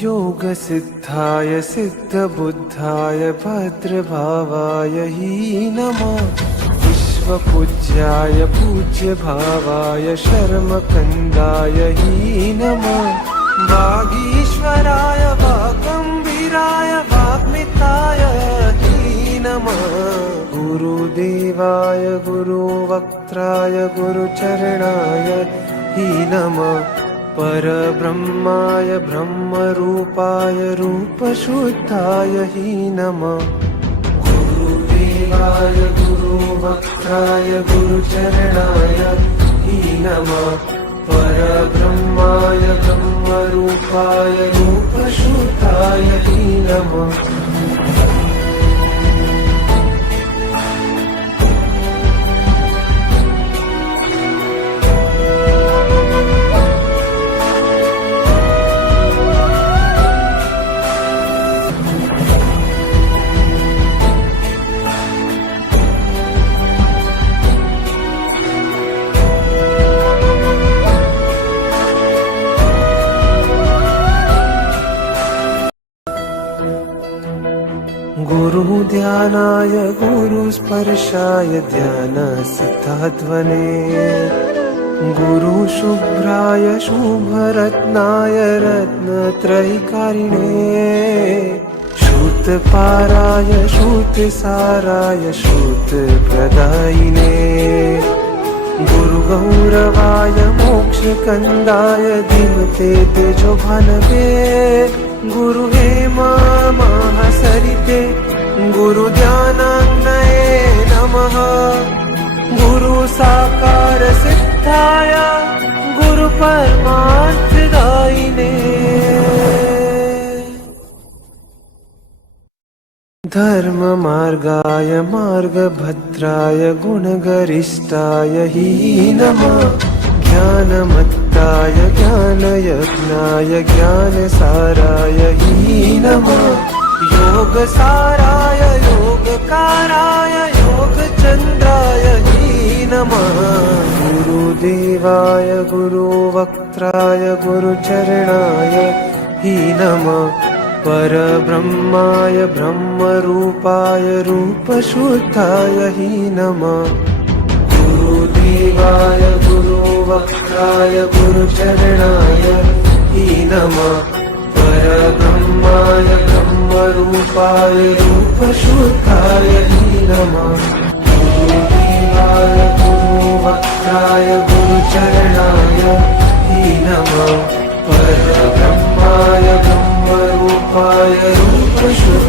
योगसिद्धाय सिद्धबुद्धाय भद्रभावाय हि नमः। विश्वपूज्याय पूज्यभावाय शर्मकन्दाय हि नमः। वागीश्वराय वागम्भीराय वाग्मिताय हि नमः। गुरुदेवाय गुरुवक्त्राय गुरुचरणाय हि नमः। परब्रह्माय ब्रह्मरूपाय रूपशुद्धाय हि नमः। गुरुदेवाय गुरुवक्त्राय गुरुचरणाय हि नमः। परब्रह्माय ब्रह्मरूपाय रूपशुद्धाय हि नमः। गुरुध्यानाय गुरुस्पर्शाय ध्यानसिद्धाध्वने। गुरुशुभ्राय शुभरत्नाय रत्नत्रयीकारिणे। श्रुतपाराय श्रुतसाराय श्रुतप्रदायिने। गुरुगौरवाय मोक्षकन्दाय धीमते तेजोभानवे। गुरुहेमा महासरिते गुरुध्यानाग्नये नमः। गुरुसाकार सिद्धाय गुरुपरमार्थदायिने। धर्ममार्गाय मार्गभद्राय गुणगरिष्ठाय हि नमः। ज्ञानमत्ताय ज्ञानयज्ञाय ज्ञानसाराय हि नमः। योगसाराय योगकाराय योगचन्द्राय हि नमः। गुरुदेवाय गुरुवक्त्राय गुरुचरणाय हि नमः। परब्रह्माय ब्रह्मरूपाय रूपशुद्धाय हि नमः। गुरुदेवाय गुरुवक्त्राय गुरुचरणाय हि नमः। परब्रह्माय ब्रह्मरूपाय रूपशुद्धाय हि नमः। गुरुदेवाय गुरुवक्त्राय गुरुचरणाय हि नमः। परब्रह्माय ब्रह्मरूपाय रूपशुद्धाय